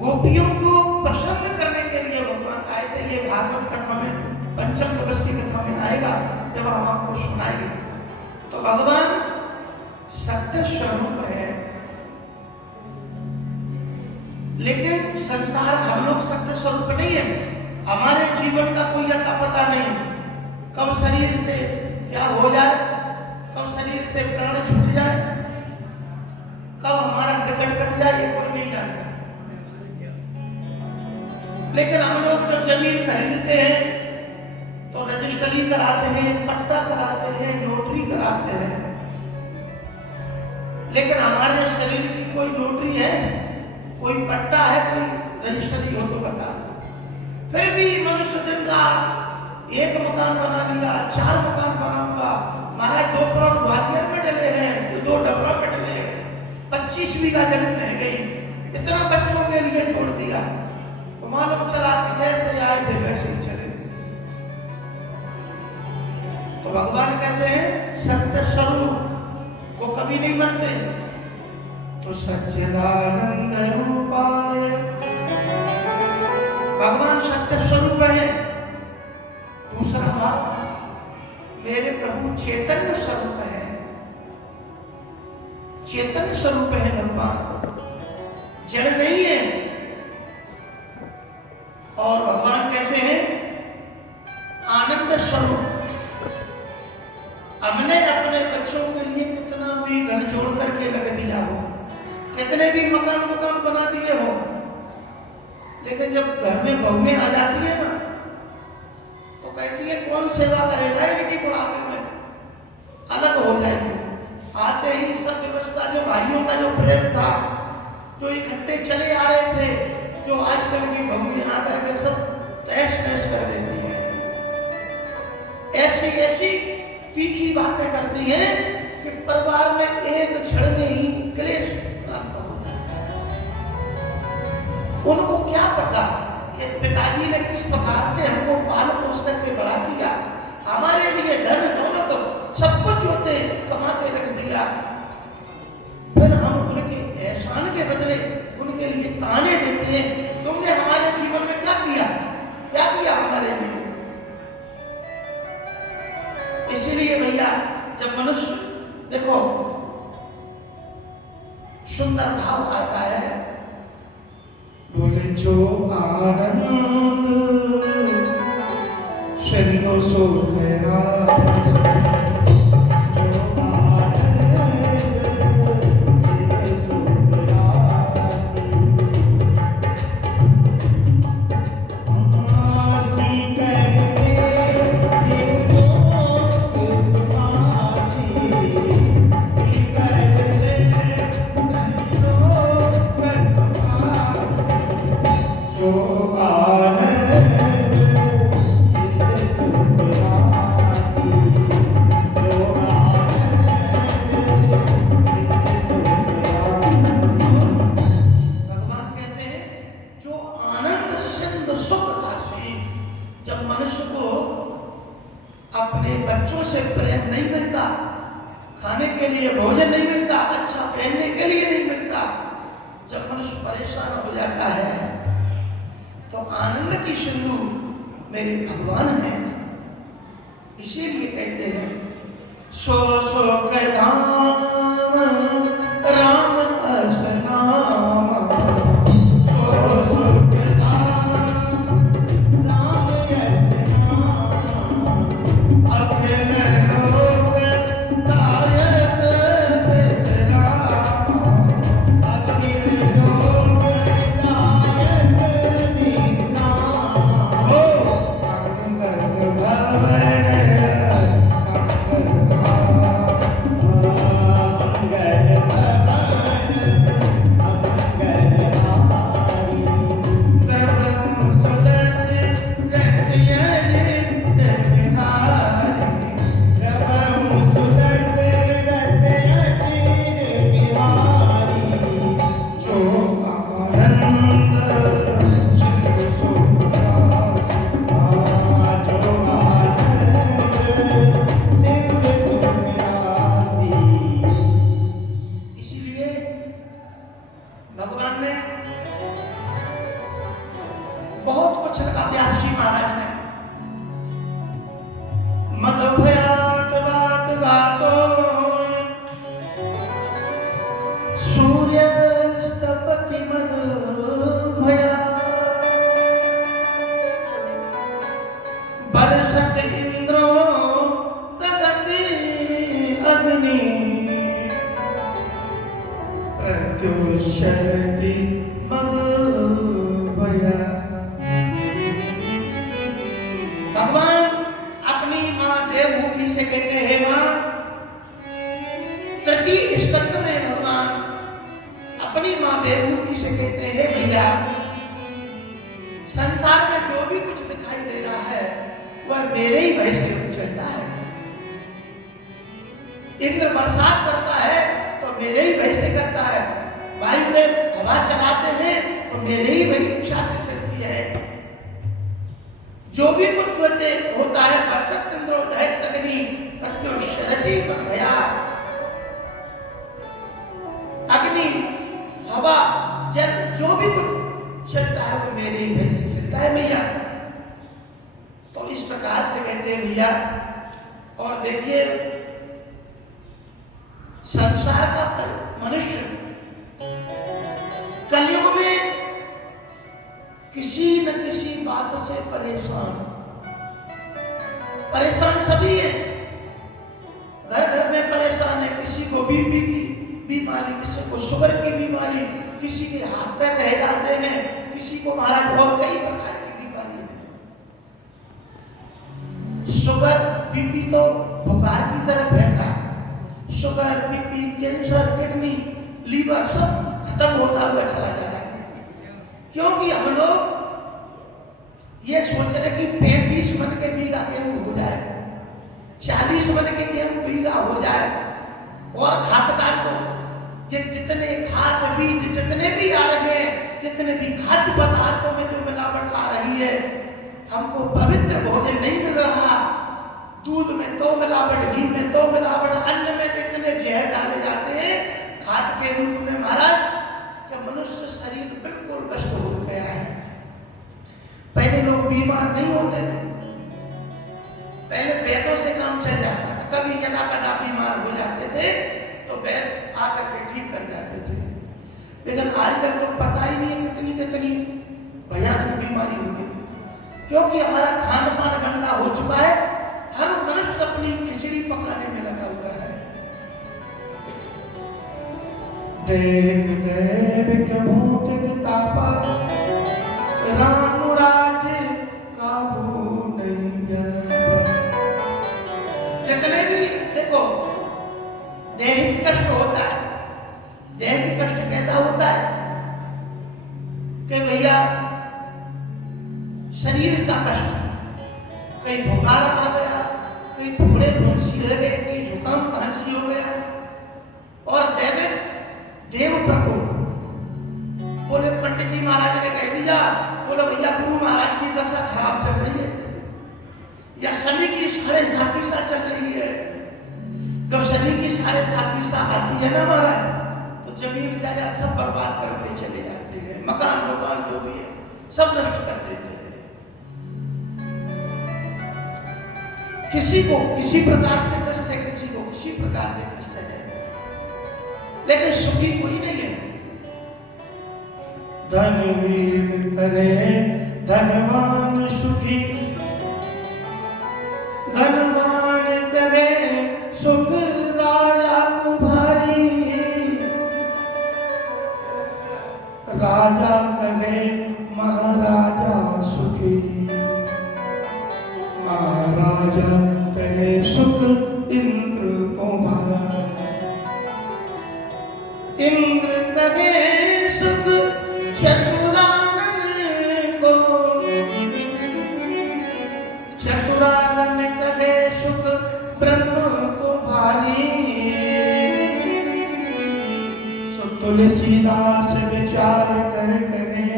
गोपियों को प्रसन्न करने के लिए भगवान आए थे। ये भागवत कथा में, पंचम दिवस की कथा में आएगा जब हम आपको सुनाएंगे। तो भगवान सत्य स्वरूप है, लेकिन संसार हम लोग सत्य स्वरूप नहीं है। हमारे जीवन का कोई अता पता नहीं, कब शरीर से क्या हो जाए, कब शरीर से प्राण छूट जाए, कब हमारा टिकट कट जाए, ये कोई नहीं जानता। लेकिन हम लोग जब जमीन खरीदते हैं तो रजिस्ट्री कराते हैं, पट्टा कराते हैं, नोटरी कराते हैं। लेकिन हमारे शरीर की कोई नोटरी है, कोई पट्टा है, कोई रजिस्ट्री हो तो बता। फिर भी मनुष्य दिन रात एक मकान बना लिया, 4 मकान बनाऊंगा, महाराज 2 प्लॉट ग्वालियर में डले हैं, 2 डबरा में डले हैं, 25 बीघा जमीन रह गई, इतना बच्चों के लिए छोड़ दिया। तो मालूम चला कि जैसे आए थे वैसे ही चले गए। तो भगवान कैसे हैं? सत्य स्वरूप, वो कभी नहीं मरते। तो सच्चिदानंद रूपाय, भगवान सत्य स्वरूप है। दूसरा भाव, मेरे प्रभु चैतन्य स्वरूप है, चैतन्य स्वरूप है भगवान, जड़ नहीं है। और भगवान कैसे हैं? आनंद स्वरूप। हमने अपने बच्चों के लिए कितना भी धन जोड़ करके रख दिया हो, कितने भी मकान बना दिए हो, लेकिन जब घर में बहुएं आ जाती है ना, तो कहती है कौन सेवा करेगा इनकी बुढ़ापे में, अलग हो जाएगी। आते ही सब व्यवस्था, जो भाइयों का जो प्रेम था, जो इकट्ठे चले आ रहे थे, जो आजकल की बहुएं आकर के सब तहस नहस कर देती है, ऐसी ऐसी तीखी बातें करती हैं कि परिवार में एक क्षण में ही क्लेश प्राप्त हो जाता है। उनको क्या पता कि पिताजी ने किस प्रकार से हमको पाल पोस करके बड़ा किया, हमारे लिए धन दौलत सब कुछ होते कमा के रख दिया, फिर हम उनके एहसान के बदले उनके लिए ताने देते हैं, तुमने हमारे जीवन में क्या किया, क्या किया हमारे लिए। इसीलिए भैया जब मनुष्य, देखो सुंदर भाव आता है, बोले जो आनंद सिंधु सुख बहुत कुछ लगा व्यास जी महाराज ने। मद भयात बात गातो सूर्यस्तपति मद भया बरसत इंद्रो दगति अग्नि प्रत्युषरति मद भया। भगवान अपनी मां देवहूति से कहते हैं, मां तृतीय स्कंद में भगवान अपनी मां देवहूति से कहते हैं, भैया संसार में जो भी कुछ दिखाई दे रहा है वह मेरे ही भय से चलता है। इंद्र बरसात करता है तो मेरे ही भय से करता है, वायुदेव हवा चलाते हैं तो मेरे ही वही इच्छा से चलती है। जो भी कुछ होता है बरसत इंद्रोदय अग्नि प्रत्युषरति मद भया। अग्नि हवा जल जो भी कुछ चलता है वो मेरे ही भय से चलता है भैया। तो इस प्रकार से कहते हैं भैया। और देखिए संसार का मनुष्य कलयुग में किसी न किसी बात से परेशान सभी है। घर घर में परेशान है, किसी को बीपी की बीमारी, किसी को शुगर की बीमारी, किसी के हाथ पैर रह जाते हैं, किसी को महाराज और कई प्रकार की बीमारी है। शुगर बीपी तो बुखार की तरह फैल रहा है। Sugar BP cancer kidney liver सब खत्म होता हुआ चला जा रहा है, क्योंकि हम लोग ये सोच रहे कि 35 मन के बीघा गेहूं हो जाए, 40 मन के गेहूं बीघा हो जाए। और खाद्यान्न तो ये जितने खाद बीज जितने भी आ रहे हैं, जितने भी खाद्य पदार्थों में जो मिलावट आ रही है, हमको पवित्र भोजन नहीं मिल रहा। दूध में तो मिलावट, घी में तो मिलावट, अन्न में कितने जहर डाले जाते हैं खाद के रूप में महाराज, कि मनुष्य शरीर बिल्कुल नष्ट हो गया है। पहले लोग बीमार नहीं होते थे, पहले वैद्यों से काम चल जाता था। कभी यदा कदा बीमार हो जाते थे तो वैद्य आकर के ठीक कर जाते थे। लेकिन आजकल तो पता ही नहीं है कितनी कितनी भयानक बीमारी हो गई, क्योंकि हमारा खान पान गंदा हो चुका है। हर मनुष्य अपनी खिचड़ी पकाने में लगा हुआ है। देख देविक भौतिक तापा राम राज्य काबू नहीं गया। जितने भी देखो दैहिक कष्ट होता है, दैहिक कष्ट कैसा होता है कि भैया शरीर का कष्ट, कहीं बुखार आ गया, कहीं फुकड़े फुंसी हो गए, कहीं जुकाम खांसी हो गया। और देव प्रकोप, बोले पंडित जी महाराज ने कह दिया, बोले भैया गुरु महाराज की दशा खराब चल रही है, या शनि की 7.5 दिशा चल रही है। जब शनि की 7.5 दिशा आती है ना महाराज, तो जमीन जायदाद सब बर्बाद करके चले जाते हैं, मकान दुकान जो भी है सब नष्ट कर देते हैं। किसी को किसी प्रकार से कष्ट है, किसी को किसी प्रकार से कष्ट है, लेकिन सुखी कोई नहीं है। धनहीन करे धनवान सुखी, धनवान करे सुख राजा को भारी, राजा करे महाराजा सुखी, महाराजा करे सुख इंद्र को भारी, इंद्र करे सुख चतुरानन को, चतुरानन करे सुख ब्रह्म को भारी। सो तुलसीदास विचार कर करे